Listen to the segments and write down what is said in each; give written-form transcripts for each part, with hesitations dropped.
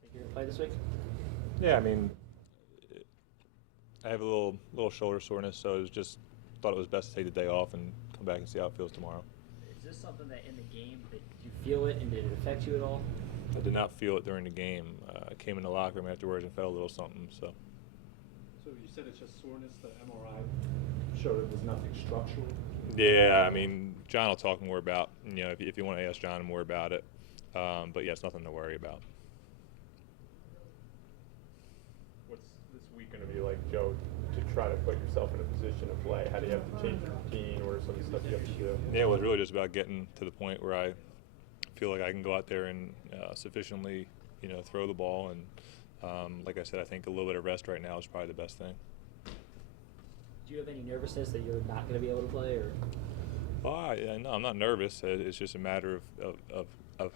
think you're gonna play this week? Yeah, I mean, I have a little shoulder soreness, so thought it was best to take the day off and come back and see how it feels tomorrow. Is this something that in the game that you feel it and did it affect you at all? I did not feel it during the game. I came in the locker room afterwards and felt a little something. So you said it's just soreness. The MRI showed it was nothing structural. Yeah, I mean, John will talk more about, if you want to ask John more about it. But yeah, it's nothing to worry about. What's this week going to be like, Joe, to try to put yourself in a position to play? How do you have to change your routine, or some of the stuff you have to do? Yeah, it was really just about getting to the point where I feel like I can go out there and sufficiently, throw the ball. And like I said, I think a little bit of rest right now is probably the best thing. Do you have any nervousness that you're not going to be able to play, or? Well, no, I'm not nervous. It's just a matter of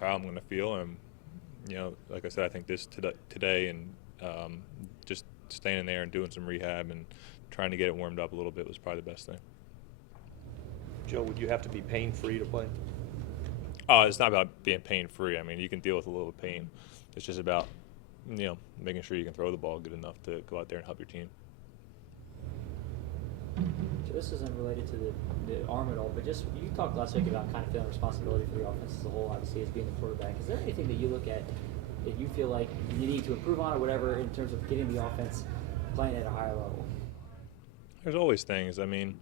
how I'm going to feel. And, like I said, I think this today and just staying in there and doing some rehab and trying to get it warmed up a little bit was probably the best thing. Joe, would you have to be pain-free to play? It's not about being pain-free. I mean, you can deal with a little pain. It's just about, making sure you can throw the ball good enough to go out there and help your team. So this isn't related to the arm at all, but just you talked last week about kind of feeling responsibility for the offense as a whole, obviously, as being the quarterback. Is there anything that you look at that you feel like you need to improve on or whatever in terms of getting the offense playing at a higher level? There's always things. I mean,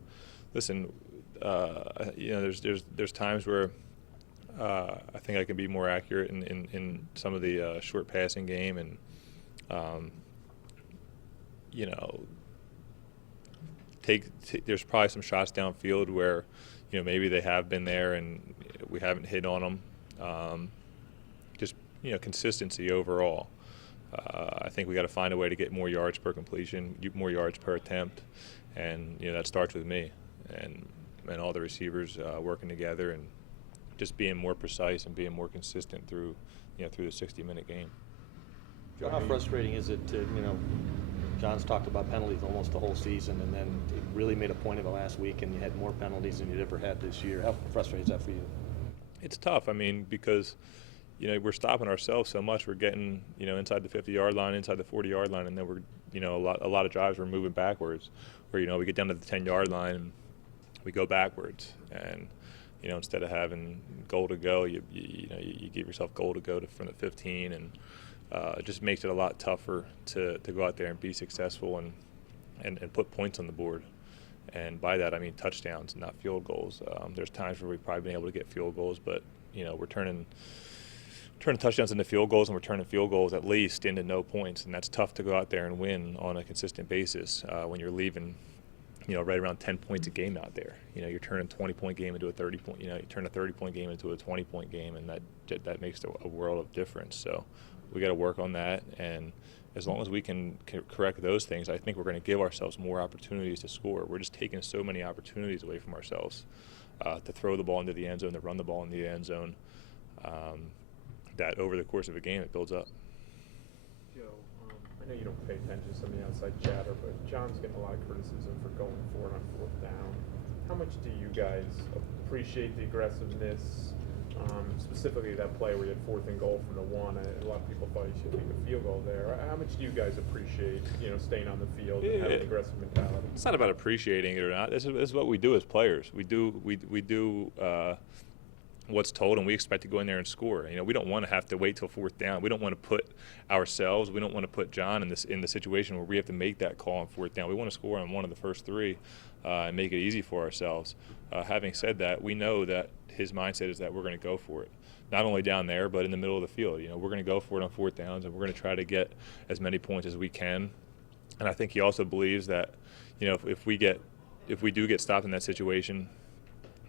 listen, there's times where I think I can be more accurate in some of the short passing game, and there's probably some shots downfield where maybe they have been there and we haven't hit on them. Just consistency overall. I think we got to find a way to get more yards per completion, more yards per attempt, and that starts with me and all the receivers working together and just being more precise and being more consistent through the 60-minute game. Joe, how frustrating is it to, John's talked about penalties almost the whole season, and then he really made a point of it last week, and you had more penalties than you'd ever had this year. How frustrating is that for you? It's tough. I mean, because we're stopping ourselves so much. We're getting inside the 50-yard line, inside the 40-yard line, and then we're a lot of drives we're moving backwards. Where we get down to the 10-yard line and we go backwards, and instead of having goal to go, you give yourself goal to go from the 15, and it just makes it a lot tougher to go out there and be successful and put points on the board. And by that I mean touchdowns, not field goals. There's times where we've probably been able to get field goals, but we're turning touchdowns into field goals, and we're turning field goals at least into no points, and that's tough to go out there and win on a consistent basis when you're leaving right around 10 points a game out there. You're turning a 20-point game into a 30-point. You turn a 30-point game into a 20-point game, and that makes a world of difference. So we got to work on that, and as long as we can correct those things, I think we're going to give ourselves more opportunities to score. We're just taking so many opportunities away from ourselves to throw the ball into the end zone, to run the ball in the end zone. That over the course of a game, it builds up. Joe, I know you don't pay attention to some of the outside chatter, but John's getting a lot of criticism for going for it on fourth down. How much do you guys appreciate the aggressiveness, specifically that play where you had 4th and goal from the 1? A lot of people thought you should leave a field goal there. How much do you guys appreciate, staying on the field and having an aggressive mentality? It's not about appreciating it or not. This is what we do as players. We do what's told, and we expect to go in there and score. We don't want to have to wait till 4th down. We don't want to put ourselves, we don't want to put John in the situation where we have to make that call on 4th down. We want to score on one of the first 3 and make it easy for ourselves. Having said that, we know that his mindset is that we're going to go for it, not only down there but in the middle of the field. We're going to go for it on 4th downs, and we're going to try to get as many points as we can. And I think he also believes that if we do get stopped in that situation,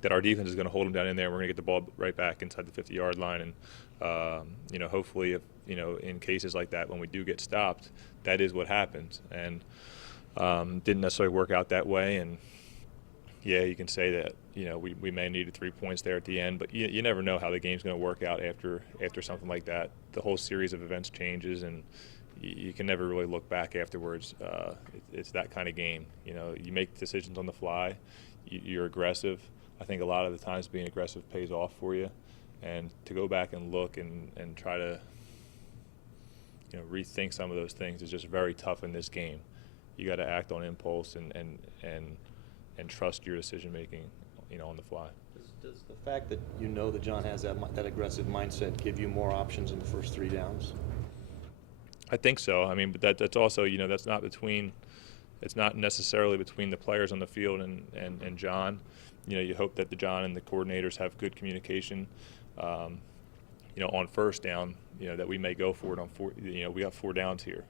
that our defense is going to hold them down in there. We're going to get the ball right back inside the 50-yard line, and hopefully, if in cases like that, when we do get stopped, that is what happens. And didn't necessarily work out that way. And yeah, you can say that we may have needed 3 points there at the end, but you never know how the game's going to work out after something like that. The whole series of events changes, and you can never really look back afterwards. It's that kind of game. You make decisions on the fly. You're aggressive. I think a lot of the times being aggressive pays off for you, and to go back and look and try to rethink some of those things is just very tough in this game. You got to act on impulse and trust your decision making, on the fly. Does the fact that that John has that aggressive mindset give you more options in the first 3 downs? I think so. I mean, but that's also, that's not it's not necessarily between the players on the field and John. You hope that the John and the coordinators have good communication. On first down, that we may go for it on 4. We got 4 downs here.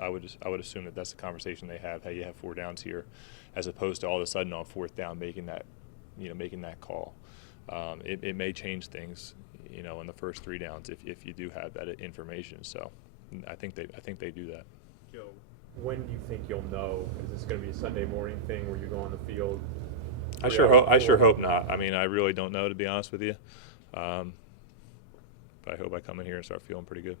I would assume that that's the conversation they have. Hey, you have 4 downs here, as opposed to all of a sudden on 4th down making that call. It may change things, in the first 3 downs if you do have that information. So I think they do that. Joe, when do you think you'll know? Is this going to be a Sunday morning thing where you go on the field? I sure hope not. I mean, I really don't know, to be honest with you. But I hope I come in here and start feeling pretty good.